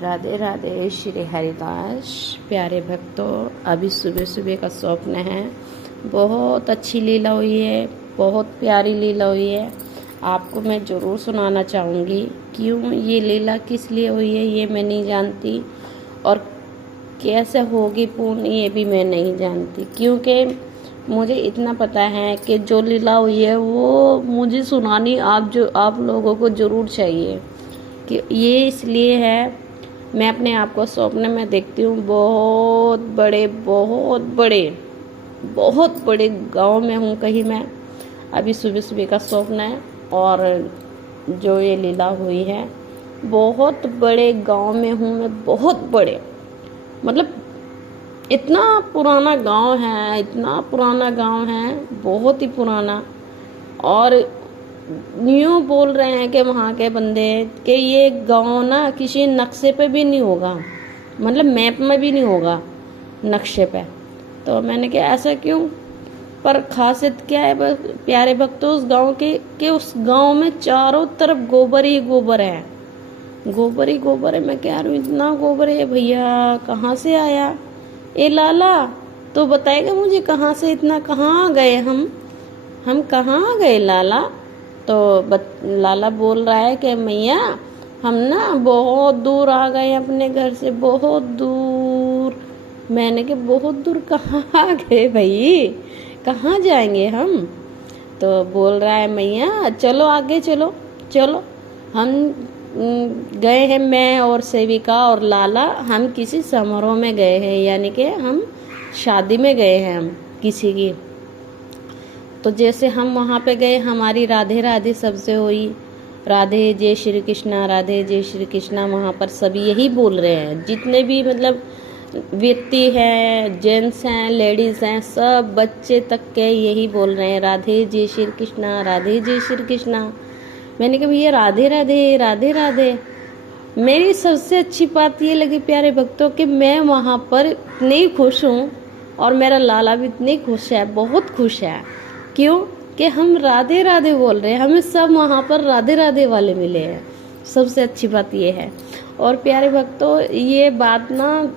राधे राधे श्री हरिदास। प्यारे भक्तों, अभी सुबह सुबह का स्वप्न है। बहुत अच्छी लीला हुई है, बहुत प्यारी लीला हुई है। आपको मैं ज़रूर सुनाना चाहूँगी। क्यों ये लीला किस लिए हुई है ये मैं नहीं जानती, और कैसे होगी पूर्ण ये भी मैं नहीं जानती। क्योंकि मुझे इतना पता है कि जो लीला हुई है वो मुझे सुनानी आप लोगों को ज़रूर चाहिए। कि ये इसलिए है, मैं अपने आप को स्वप्न में देखती हूँ बहुत बड़े गांव में हूँ कहीं मैं। अभी सुबह सुबह का स्वप्न है, और जो ये लीला हुई है बहुत बड़े गांव में हूँ मैं। बहुत बड़े मतलब इतना पुराना गांव है, बहुत ही पुराना। और यूँ बोल रहे हैं कि वहाँ के बंदे कि ये गांव ना किसी नक्शे पे भी नहीं होगा, मतलब मैप में भी नहीं होगा, नक्शे पे। तो मैंने कहा ऐसा क्यों, पर खासियत क्या है प्यारे भक्तों उस गांव के कि उस गांव में चारों तरफ गोबर ही गोबर है, गोबर ही गोबर है। मैं कह रही हूँ इतना गोबर है भैया, कहाँ से आया ए लाला? तो बताएगा मुझे कहाँ से इतना, कहाँ गए हम कहाँ गए लाला? तो लाला बोल रहा है कि मैया हम ना बहुत दूर आ गए अपने घर से, बहुत दूर। मैंने कहा बहुत दूर कहाँ आ गए भाई, कहाँ जाएंगे हम? तो बोल रहा है मैया चलो आगे चलो चलो। हम गए हैं, मैं और सेविका और लाला, हम किसी समारोह में गए हैं, यानी कि हम शादी में गए हैं हम किसी की। तो जैसे हम वहाँ पे गए, हमारी राधे राधे सबसे हुई, राधे जय श्री कृष्णा, राधे जय श्री कृष्णा। वहाँ पर सभी यही बोल रहे हैं, जितने भी मतलब व्यक्ति हैं, जेंट्स हैं, लेडीज़ हैं, सब बच्चे तक के यही बोल रहे हैं, राधे जय श्री कृष्णा, राधे जय श्री कृष्णा। मैंने कहा भैया राधे राधे राधे राधे। मेरी सबसे अच्छी बात ये लगी प्यारे भक्तों कि मैं वहाँ पर इतनी खुश हूँ, और मेरा लाला भी इतनी खुश है, बहुत खुश है। क्यों कि हम राधे राधे बोल रहे हैं, हमें सब वहाँ पर राधे राधे वाले मिले हैं। सबसे अच्छी बात ये है। और प्यारे भक्तों ये बात ना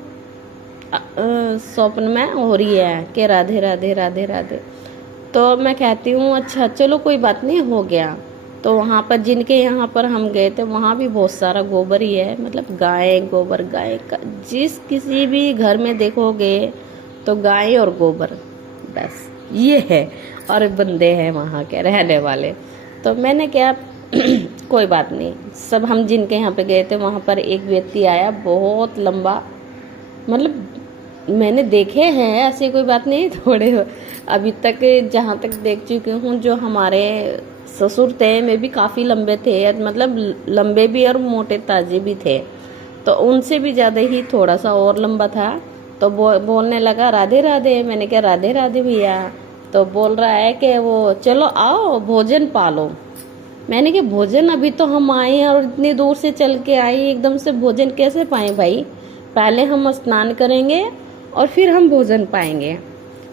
स्वप्न में हो रही है कि राधे राधे राधे राधे। तो मैं कहती हूँ अच्छा चलो कोई बात नहीं, हो गया। तो वहाँ पर जिनके यहाँ पर हम गए थे वहाँ भी बहुत सारा गोबर ही है, मतलब गाय गोबर, गाय का जिस किसी भी घर में देखोगे तो गाय और गोबर, बस ये है। और बंदे हैं वहाँ के रहने वाले। तो मैंने क्या कोई बात नहीं, सब हम जिनके यहाँ पे गए थे वहाँ पर एक व्यक्ति आया, बहुत लंबा, मतलब मैंने देखे हैं, ऐसी कोई बात नहीं, थोड़े अभी तक जहाँ तक देख चुकी हूँ। जो हमारे ससुर थे वे भी काफ़ी लंबे थे, मतलब लंबे भी और मोटे ताजे भी थे, तो उनसे भी ज़्यादा ही थोड़ा सा और लंबा था। तो बोलने लगा राधे राधे। मैंने कहा राधे राधे भैया। तो बोल रहा है कि वो चलो आओ भोजन पालो। मैंने कहा भोजन, अभी तो हम आए हैं और इतनी दूर से चल के आए, एकदम से भोजन कैसे पाए भाई? पहले हम स्नान करेंगे और फिर हम भोजन पाएंगे।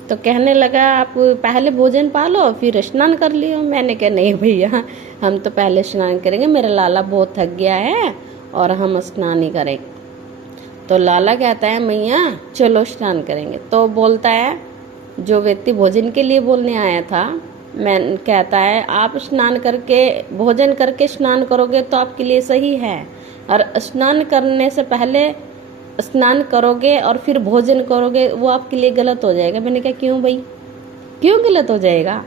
तो कहने लगा आप पहले भोजन पालो फिर स्नान कर लियो। मैंने कहा नहीं भैया, हम तो पहले स्नान करेंगे, मेरा लाला बहुत थक गया है और हम स्नान ही करेंगे। तो लाला कहता है मैया चलो स्नान करेंगे। तो बोलता है जो व्यक्ति भोजन के लिए बोलने आया था, मैं कहता है आप स्नान करके भोजन करके स्नान करोगे तो आपके लिए सही है, और स्नान करने से पहले स्नान करोगे और फिर भोजन करोगे वो आपके लिए गलत हो जाएगा। मैंने कहा क्यों भाई, क्यों गलत हो जाएगा?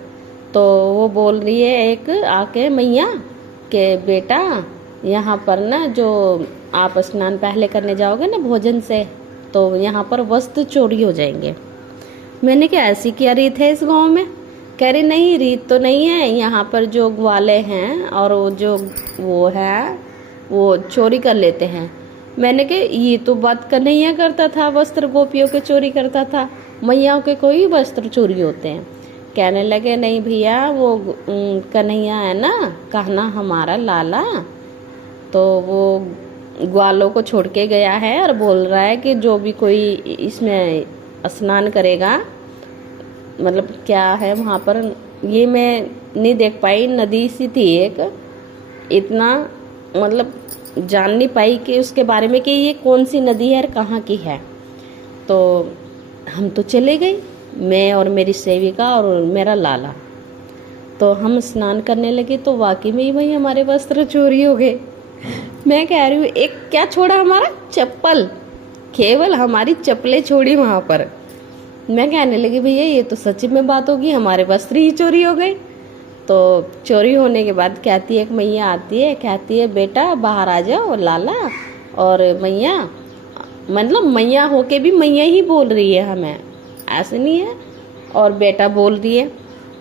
तो वो बोल रही है एक आके मैया कि बेटा यहाँ पर ना जो आप स्नान पहले करने जाओगे ना भोजन से, तो यहाँ पर वस्त्र चोरी हो जाएंगे। मैंने क्या ऐसी क्या रीत है इस गांव में? कह रही नहीं रीत तो नहीं है, यहाँ पर जो ग्वाले हैं और वो है वो चोरी कर लेते हैं। मैंने कहा ये तो बात कन्हैया करता था, वस्त्र गोपियों के चोरी करता था, मैयाओं के कोई वस्त्र चोरी होते हैं। कहने लगे नहीं भैया वो कन्हैया है ना, कहना हमारा लाला, तो वो ग्वालों को छोड़ के गया है और बोल रहा है कि जो भी कोई इसमें स्नान करेगा, मतलब क्या है वहाँ पर, ये मैं नहीं देख पाई, नदी सी थी एक, इतना मतलब जान नहीं पाई कि उसके बारे में कि ये कौन सी नदी है और कहाँ की है। तो हम तो चले गए, मैं और मेरी सेविका और मेरा लाला। तो हम स्नान करने लगे तो वाकई में ही भाई हमारे वस्त्र चोरी हो गए। मैं कह रही हूँ, एक क्या छोड़ा, हमारा चप्पल, केवल हमारी चप्पलें छोड़ी वहां पर। मैं कहने लगी भैया ये तो सच में बात होगी, हमारे वस्त्र ही चोरी हो गए। तो चोरी होने के बाद कहती है, एक मैया आती है, कहती है बेटा बाहर आ जाओ लाला। और मैया, मतलब मैया होके भी मैया ही बोल रही है हमें, ऐसे नहीं है। और बेटा बोल रही है।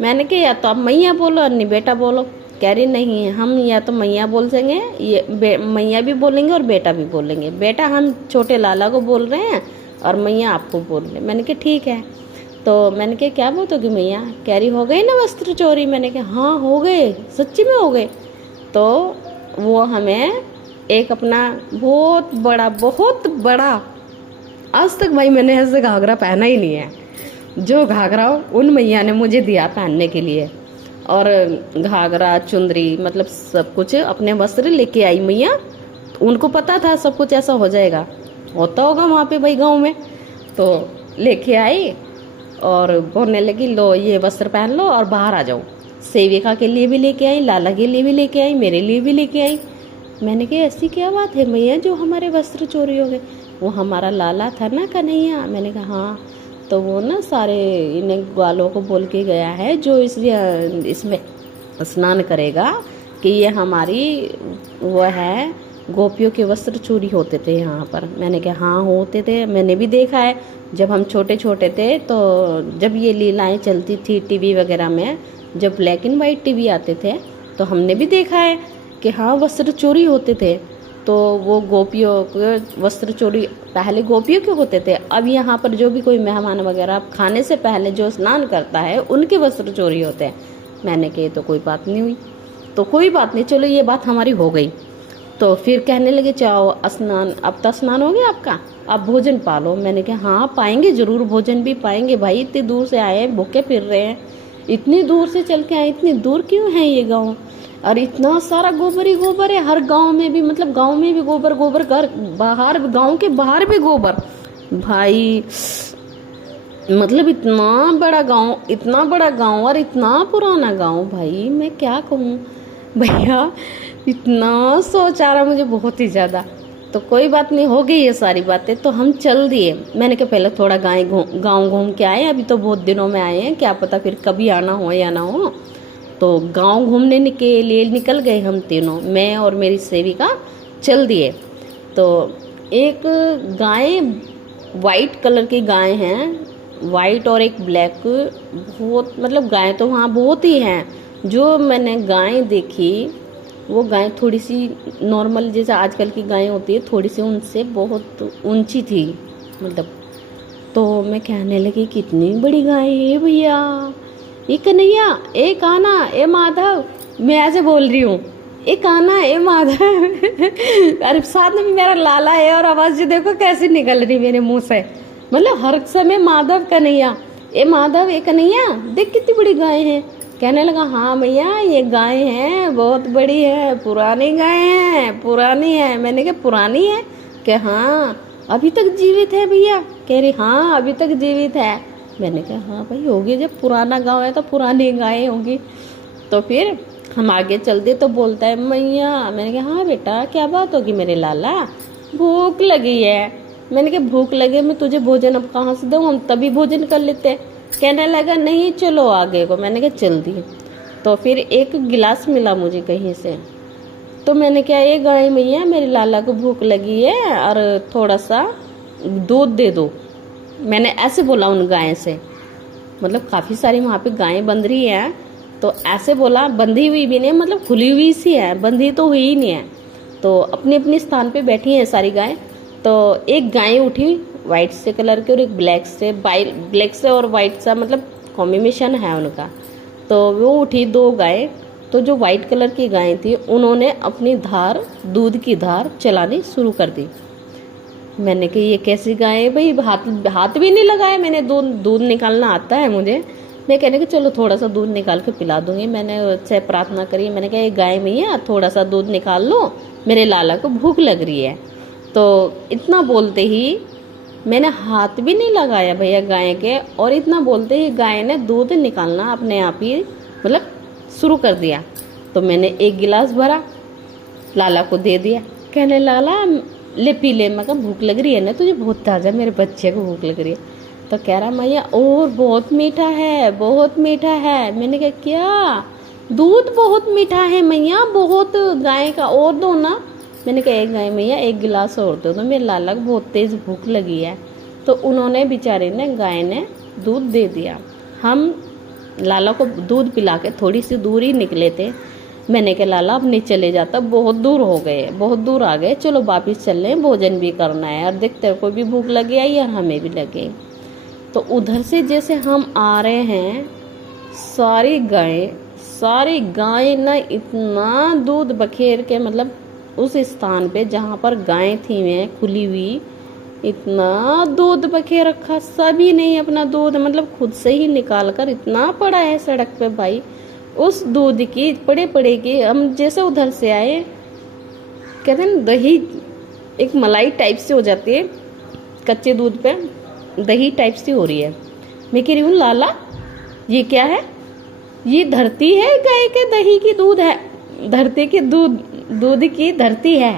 मैंने कहा या तो आप मैया बोलो और नहीं बेटा बोलो। कह रही नहीं, हम या तो मैया बोल देंगे, ये मैया भी बोलेंगे और बेटा भी बोलेंगे। बेटा हम छोटे लाला को बोल रहे हैं और मैया आपको बोल रहे। मैंने कहा ठीक है। तो मैंने कहा क्या बोलोगी मैया? कह रही हो गई ना वस्त्र चोरी? मैंने कहा हाँ हो गए, सच्ची में हो गए। तो वो हमें एक अपना बहुत बड़ा, आज तक भाई मैंने ऐसे घाघरा पहना ही नहीं है, जो घाघरा उन मैया ने मुझे दिया पहनने के लिए। और घाघरा चुंदरी मतलब सब कुछ अपने वस्त्र लेके आई मैया। उनको पता था सब कुछ ऐसा हो जाएगा, होता होगा वहाँ पे भाई गांव में। तो लेके आई और बोलने लगी लो ये वस्त्र पहन लो और बाहर आ जाओ। सेविका के लिए भी लेके आई, लाला के लिए भी लेके आई, मेरे लिए भी लेके आई। मैंने कहा ऐसी क्या बात है मैया जो हमारे वस्त्र चोरी हो गए? वो हमारा लाला था ना कन्हैया। मैंने कहा हाँ, तो वो ना सारे इन्हें ग्वालों को बोल के गया है जो इसमें स्नान करेगा कि ये हमारी वो है, गोपियों के वस्त्र चोरी होते थे यहाँ पर। मैंने कहा हाँ होते थे, मैंने भी देखा है। जब हम छोटे छोटे थे तो जब ये लीलाएं चलती थी टीवी वगैरह में, जब ब्लैक एंड वाइट टीवी आते थे तो हमने भी देखा है कि हाँ वस्त्र चोरी होते थे। तो वो गोपियों के वस्त्र चोरी पहले गोपियों के होते थे, अब यहाँ पर जो भी कोई मेहमान वगैरह खाने से पहले जो स्नान करता है उनके वस्त्र चोरी होते हैं। मैंने कहा तो कोई बात नहीं हुई, तो कोई बात नहीं, चलो ये बात हमारी हो गई। तो फिर कहने लगे चाहो स्नान, अब तो स्नान हो गया आपका, आप भोजन पालो। मैंने कहा हाँ पाएंगे, जरूर भोजन भी पाएंगे भाई, इतनी दूर से आए हैं, भूखे फिर रहे हैं, इतनी दूर से चल के आए, इतनी दूर क्यों है ये गाँव? और इतना सारा गोबर ही गोबर है हर गांव में भी, मतलब गांव में भी गोबर गोबर, घर बाहर, गांव के बाहर भी गोबर भाई। मतलब इतना बड़ा गांव और इतना पुराना गांव भाई, मैं क्या कहूँ भैया, इतना सोच आ रहा मुझे बहुत ही ज़्यादा। तो कोई बात नहीं, हो गई ये सारी बातें, तो हम चल दिए। मैंने कहा पहले थोड़ा गाँव घूम के आए, अभी तो बहुत दिनों में आए हैं, क्या पता फिर कभी आना हो या ना हो। तो गांव घूमने के लिए निकल गए हम तीनों, मैं और मेरी सेविका चल दिए। तो एक गाय, वाइट कलर की गाय हैं, वाइट और एक ब्लैक, बहुत मतलब गाय तो वहाँ बहुत ही हैं। जो मैंने गाय देखी वो गाय थोड़ी सी नॉर्मल जैसे आजकल की गाय होती है, थोड़ी सी उनसे बहुत ऊंची थी मतलब। तो मैं कहने लगी कितनी बड़ी गाय है भैया, ये कन्हैया, ए कान्हा, ए माधव, मैं ऐसे बोल रही हूँ, ए कान्हा, ए माधव। अरे साथ में मेरा लाला है और आवाज जो देखो कैसी निकल रही मेरे मुंह से, मतलब हर समय माधव कन्हैया, ए माधव, ए कन्हैया, देख कितनी बड़ी गाय है। कहने लगा हाँ भैया ये गाय है, बहुत बड़ी है, पुरानी गाय है, पुरानी है। मैंने कहा पुरानी है? कि हाँ अभी तक जीवित है भैया? कह रही हाँ अभी तक जीवित है। मैंने कहा हाँ भाई होगी, जब पुराना गांव है तो पुरानी गायें होंगी। तो फिर हम आगे चलते तो बोलता है मैया। मैंने कहा हाँ बेटा क्या बात होगी मेरे लाला? भूख लगी है। मैंने कहा भूख लगे मैं तुझे भोजन अब कहाँ से दूँ, हम तभी भोजन कर लेते। कहने लगा नहीं चलो आगे को। मैंने कहा चल दिए। तो फिर एक गिलास मिला मुझे कहीं से, तो मैंने कहा ये गाय मैया मेरे लाला को भूख लगी है और थोड़ा सा दूध दे दो। मैंने ऐसे बोला उन गाय से, मतलब काफ़ी सारी वहाँ पे गायें बंध रही हैं, तो ऐसे बोला, बंधी हुई भी नहीं, मतलब खुली हुई सी है, बंधी तो हुई ही नहीं है। तो अपने अपने स्थान पे बैठी हैं सारी गायें। तो एक गाय उठी वाइट से कलर के और एक ब्लैक से और वाइट सा मतलब कॉम्बिनेशन है उनका। तो वो उठी दो गाय। तो जो वाइट कलर की गाय थी उन्होंने अपनी धार, दूध की धार चलानी शुरू कर दी। मैंने कहा ये कैसी गाय है भाई, हाथ भी नहीं लगाया मैंने, दूध निकालना आता है मुझे। मैं कहने कि चलो थोड़ा सा दूध निकाल के पिला दूंगी। मैंने उससे प्रार्थना करी, मैंने कहा ये गाय मैया थोड़ा सा दूध निकाल लो मेरे लाला को भूख लग रही है। तो इतना बोलते ही मैंने हाथ भी नहीं लगाया भैया गाय के, और इतना बोलते ही गाय ने दूध निकालना अपने आप ही मतलब शुरू कर दिया। तो मैंने एक गिलास भरा, लाला को दे दिया। कहने लाला ले पी ले। मैं कहा भूख लग रही है ना तुझे बहुत ताज़ा, मेरे बच्चे को भूख लग रही है। तो कह रहा मैया और बहुत मीठा है, बहुत मीठा है। मैंने कहा क्या? दूध बहुत मीठा है मैया, बहुत, गाय का और दो ना। मैंने कहा एक गाय मैया एक गिलास और दो, तो मेरे लाला को बहुत तेज़ भूख लगी है। तो उन्होंने बेचारे ने, गाय ने दूध दे दिया। हम लाला को दूध पिला के थोड़ी सी दूर ही निकले थे। मैंने कहा लाला अब नहीं चले जाता, बहुत दूर हो गए, बहुत दूर आ गए, चलो वापिस चल रहे, भोजन भी करना है और देखते को भी भूख लगी है या हमें भी लगे। तो उधर से जैसे हम आ रहे हैं, सारी गाय ना इतना दूध बखेर के, मतलब उस स्थान पे जहाँ पर गायें थी वे खुली हुई, इतना दूध बखेर रखा। सभी ने अपना दूध मतलब खुद से ही निकाल कर इतना पड़ा है सड़क पे भाई। उस दूध की पड़े की, हम जैसे उधर से आए, कहते हैं दही एक मलाई टाइप से हो जाती है, कच्चे दूध पे दही टाइप से हो रही है। मैं कह रही हूँ लाला ये क्या है? ये धरती है गाय के दही की दूध है, धरती के दूध की धरती है।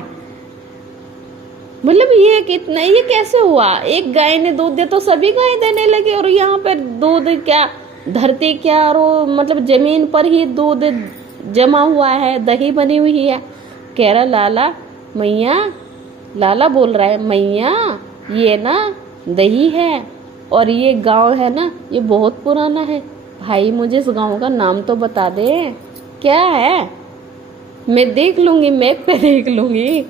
मतलब ये कितना, ये कैसे हुआ? एक गाय ने दूध दिया तो सभी गाय देने लगे, और यहाँ पर दूध क्या, धरती क्या, और मतलब जमीन पर ही दूध जमा हुआ है, दही बनी हुई है। कह रहा लाला मैया, लाला बोल रहा है मैया ये ना दही है, और ये गांव है ना ये बहुत पुराना है। भाई मुझे इस गांव का नाम तो बता दे, क्या है? मैं देख लूंगी, मैप पे देख लूंगी।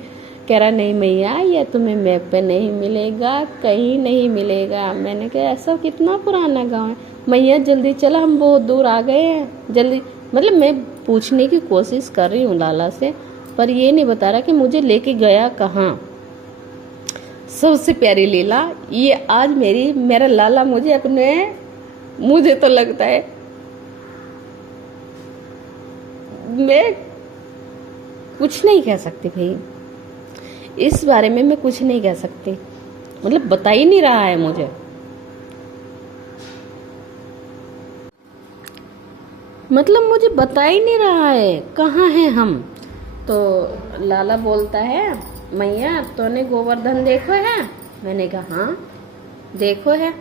कह रहा नहीं मैया ये तुम्हें मैप पे नहीं मिलेगा, कहीं नहीं मिलेगा। मैंने कहा ऐसा कितना पुराना गांव है? मैया जल्दी चला, हम बहुत दूर आ गए हैं, जल्दी। मतलब मैं पूछने की कोशिश कर रही हूँ लाला से, पर ये नहीं बता रहा कि मुझे लेके गया कहाँ। सबसे प्यारी लीला ये आज मेरा लाला मुझे तो लगता है मैं कुछ नहीं कह सकती भाई, इस बारे में मैं कुछ नहीं कह सकती। मतलब बता ही नहीं रहा है मुझे। मतलब मुझे बता ही नहीं रहा है कहाँ हैं हम। तो लाला बोलता है मैया तूने गोवर्धन देखो है? मैंने कहा हाँ देखो है।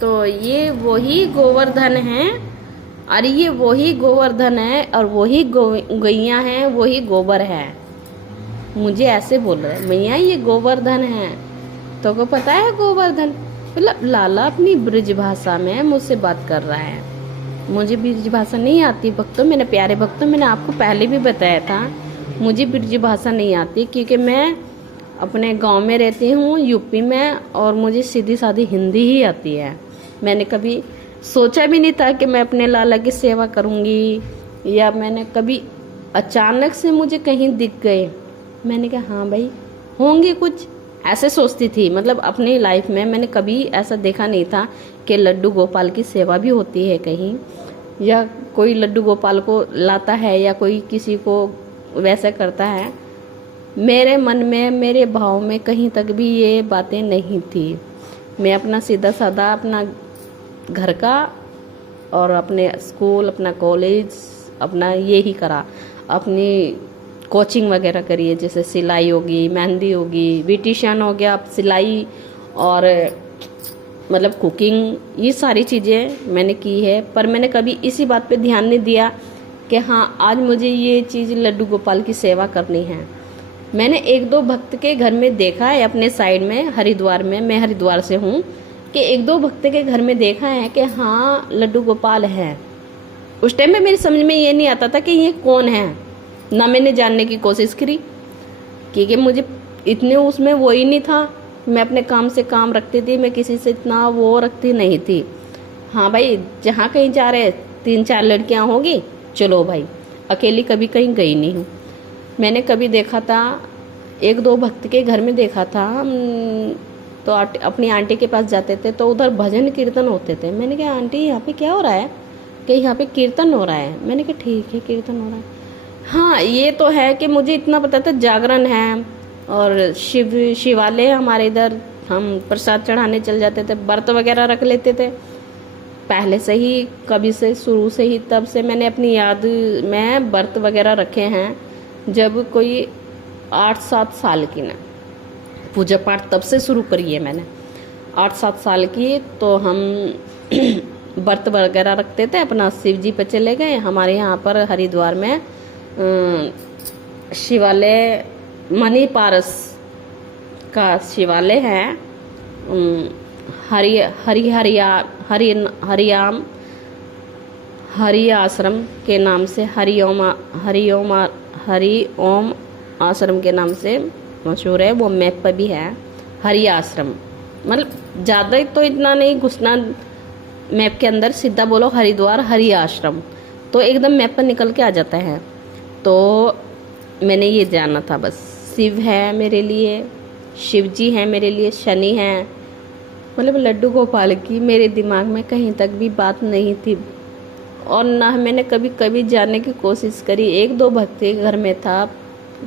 तो ये वही गोवर्धन है, और ये वही गोवर्धन है, और वही गैया हैं, वही गोबर है। मुझे ऐसे बोल रहा है मैया ये गोवर्धन है। तो को पता है गोवर्धन? मतलब लाला अपनी ब्रज भाषा में मुझसे बात कर रहा है। मुझे ब्रज भाषा नहीं आती भक्तों, मैंने प्यारे भक्तों, मैंने आपको पहले भी बताया था मुझे ब्रज भाषा नहीं आती, क्योंकि मैं अपने गांव में रहती हूँ यूपी में, और मुझे सीधी सादी हिंदी ही आती है। मैंने कभी सोचा भी नहीं था कि मैं अपने लाला की सेवा करूँगी, या मैंने कभी अचानक से मुझे कहीं दिख गए। मैंने कहा हाँ भाई होंगे कुछ, ऐसे सोचती थी। मतलब अपनी लाइफ में मैंने कभी ऐसा देखा नहीं था कि लड्डू गोपाल की सेवा भी होती है कहीं, या कोई लड्डू गोपाल को लाता है, या कोई किसी को वैसा करता है। मेरे मन में, मेरे भाव में कहीं तक भी ये बातें नहीं थी। मैं अपना सीधा साधा अपना घर का और अपने स्कूल, अपना कॉलेज, अपना ये ही करा। अपनी कोचिंग वगैरह करिए, जैसे सिलाई होगी, मेहंदी होगी, ब्यूटिशियन हो गया, सिलाई और मतलब कुकिंग, ये सारी चीज़ें मैंने की है। पर मैंने कभी इसी बात पे ध्यान नहीं दिया कि हाँ आज मुझे ये चीज़ लड्डू गोपाल की सेवा करनी है। मैंने एक दो भक्त के घर में देखा है अपने साइड में, हरिद्वार में, मैं हरिद्वार से हूँ, कि एक दो भक्त के घर में देखा है कि हाँ लड्डू गोपाल है। उस टाइम में मेरी समझ में ये नहीं आता था कि ये कौन है, ना मैंने जानने की कोशिश करी, क्योंकि मुझे इतने उसमें वो ही नहीं था। मैं अपने काम से काम रखती थी, मैं किसी से इतना वो रखती नहीं थी। हाँ भाई जहाँ कहीं जा रहे 3-4 लड़कियाँ होगी, चलो भाई, अकेली कभी कहीं गई नहीं हूँ। मैंने कभी देखा था, एक दो भक्त के घर में देखा था, तो अपनी आंटी के पास जाते थे तो उधर भजन कीर्तन होते थे। मैंने कहा आंटी यहाँ पे क्या हो रहा है? कि यहाँ पे कीर्तन हो रहा है। मैंने कहा ठीक है कीर्तन हो रहा है। हाँ, ये तो है कि मुझे इतना पता था जागरण है और शिवालय हमारे इधर, हम प्रसाद चढ़ाने चल जाते थे, व्रत वगैरह रख लेते थे पहले से ही, कभी से शुरू से ही। तब से मैंने अपनी याद में व्रत वगैरह रखे हैं। जब कोई 8-7 साल की ना, पूजा पाठ तब से शुरू करी है मैंने, 8-7 साल की। तो हम व्रत वगैरह रखते थे, अपना शिव जी पे चले गए। हमारे यहाँ पर हरिद्वार में शिवालय, मणि पारस का शिवालय है। हरि आश्रम के नाम से, हरिओम आश्रम के नाम से मशहूर है। वो मैप पर भी है हरि आश्रम। मतलब ज़्यादा तो इतना नहीं घुसना मैप के अंदर, सीधा बोलो हरिद्वार हरि आश्रम, तो एकदम मैप पर निकल के आ जाता है। तो मैंने ये जाना था बस, शिव है मेरे लिए, शिव जी है मेरे लिए, शनि है, मतलब लड्डू गोपाल की मेरे दिमाग में कहीं तक भी बात नहीं थी। और ना मैंने कभी कभी जानने की कोशिश करी। 1-2 भक्ति घर में था,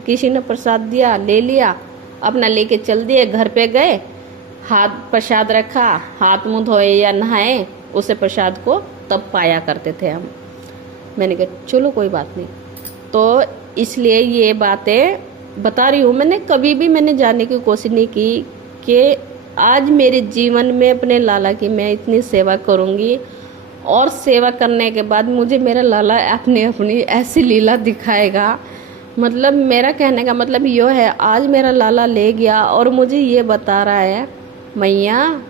किसी ने प्रसाद दिया, ले लिया, अपना लेके चल दिए, घर पे गए, हाथ प्रसाद रखा, हाथ मुंह धोए या नहाए, उसे प्रसाद को तब पाया करते थे हम। मैंने कहा चलो कोई बात नहीं। तो इसलिए ये बातें बता रही हूँ। मैंने कभी भी मैंने जानने की कोशिश नहीं की कि आज मेरे जीवन में अपने लाला की मैं इतनी सेवा करूँगी, और सेवा करने के बाद मुझे मेरा लाला अपनी ऐसी लीला दिखाएगा। मतलब मेरा कहने का मतलब ये है, आज मेरा लाला ले गया और मुझे ये बता रहा है, मैया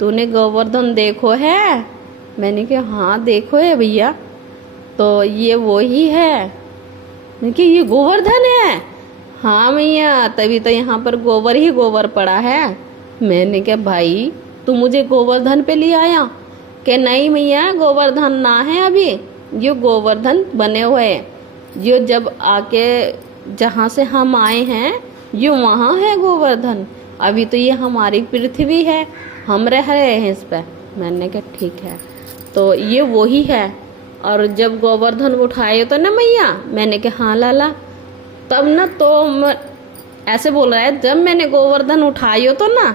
तूने गोवर्धन देखो है? मैंने कहा हाँ देखो है भैया। तो ये वही है? मैंने कहा ये गोवर्धन है? हाँ मैया, तभी तो यहाँ पर गोबर ही गोबर पड़ा है। मैंने कहा भाई तू मुझे गोवर्धन पे ले आया? कि नहीं मैया गोवर्धन ना है अभी, ये गोवर्धन बने हुए हैं, ये जब आके जहाँ से हम आए हैं ये वहाँ है गोवर्धन, अभी तो ये हमारी पृथ्वी है, हम रह रहे हैं इस पर। मैंने कहा ठीक है, तो ये वही है। और जब गोवर्धन उठाए तो ना मैया, मैंने कहा हाँ लाला। तब ना तो ऐसे बोल रहा है, जब मैंने गोवर्धन उठायो तो ना,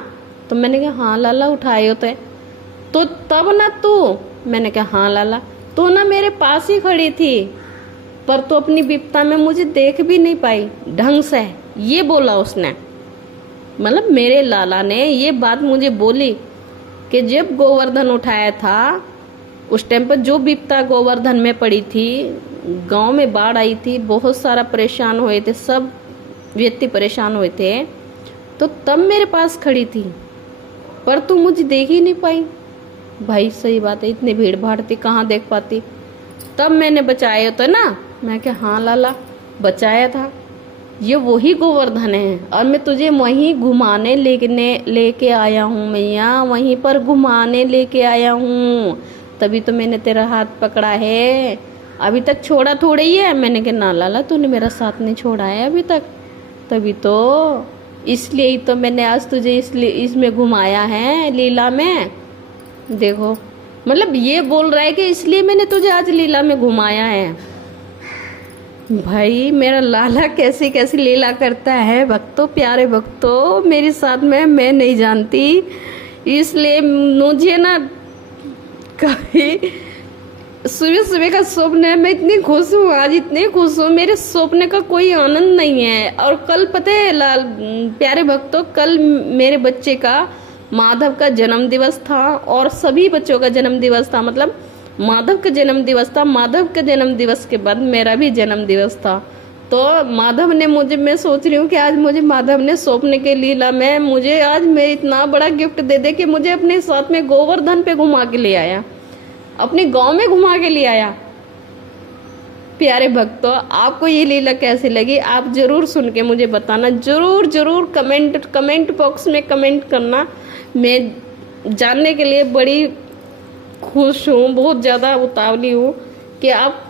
तो मैंने कहा हाँ लाला उठायो तो तब ना तू, मैंने कहा हाँ लाला, तो ना मेरे पास ही खड़ी थी, पर तो अपनी विपता में मुझे देख भी नहीं पाई ढंग से, ये बोला उसने। मतलब मेरे लाला ने ये बात मुझे बोली कि जब गोवर्धन उठाया था उस टाइम पर जो विपता गोवर्धन में पड़ी थी, गांव में बाढ़ आई थी, बहुत सारा परेशान हुए थे, सब व्यक्ति परेशान हुए थे, तो तब मेरे पास खड़ी थी, पर तू मुझे देख ही नहीं पाई। भाई सही बात है, इतनी भीड़ भाड़ थी, कहाँ देख पाती। तब मैंने बचाया तो ना, मैं क्या हाँ लाला बचाया था, ये वही गोवर्धन है, और मैं तुझे वहीं घुमाने लेके आया हूँ मैया, वहीं पर घुमाने लेके आया हूँ, तभी तो मैंने तेरा हाथ पकड़ा है, अभी तक छोड़ा थोड़ा ही है। मैंने कहा ना लाला तूने मेरा साथ नहीं छोड़ा है अभी तक, तभी तो, इसलिए ही तो मैंने आज तुझे इसलिए इसमें घुमाया है लीला में। देखो मतलब ये बोल रहा है कि इसलिए मैंने तुझे आज लीला में घुमाया है। भाई मेरा लाला कैसी कैसी लीला करता है भक्तों, प्यारे भक्तों, मेरे साथ में मैं नहीं जानती, इसलिए मुझे ना कभी सुबह सुबह का स्वप्न है, मैं इतनी खुश हूँ आज, इतनी खुश हूँ, मेरे स्वप्न का कोई आनंद नहीं है। और कल पता है प्यारे भक्तों, कल मेरे बच्चे का माधव का जन्म दिवस था, और सभी बच्चों का जन्म दिवस था, मतलब माधव का जन्म दिवस था, माधव के जन्म दिवस के बाद मेरा भी जन्म दिवस था। तो माधव ने मुझे, मैं सोच रही हूँ कि आज मुझे माधव ने स्वप्न के लीला में मुझे आज मैं इतना बड़ा गिफ्ट दे दे कि मुझे अपने साथ में गोवर्धन पे घुमा के ले आया, अपने गांव में घुमा के ले आया। प्यारे भक्तों आपको ये लीला कैसी लगी आप जरूर सुन के मुझे बताना, जरूर कमेंट बॉक्स में कमेंट करना। मैं जानने के लिए बड़ी खुश हूँ, बहुत ज़्यादा उतावली हूँ कि आप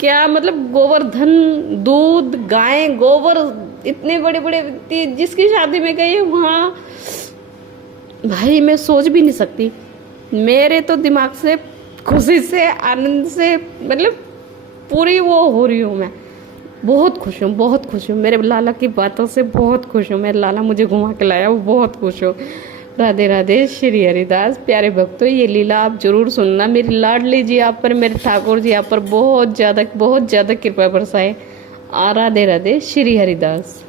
क्या मतलब गोवर्धन, दूध, गाय, गोबर, इतने बड़े बड़े व्यक्ति जिसकी शादी में गए वहाँ, भाई मैं सोच भी नहीं सकती। मेरे तो दिमाग से खुशी से आनंद से मतलब पूरी वो हो रही हूँ मैं। बहुत खुश हूँ, बहुत खुश हूँ, मेरे लाला की बातों से बहुत खुश हूँ। मेरे लाला मुझे घुमा के लाया, वो बहुत खुश हूँ। राधे राधे श्री हरिदास। प्यारे भक्तों, ये लीला आप जरूर सुनना। मेरी लाडली जी आप पर, मेरे ठाकुर जी आप पर बहुत ज़्यादा कृपा बरसाए। राधे राधे श्री हरिदास।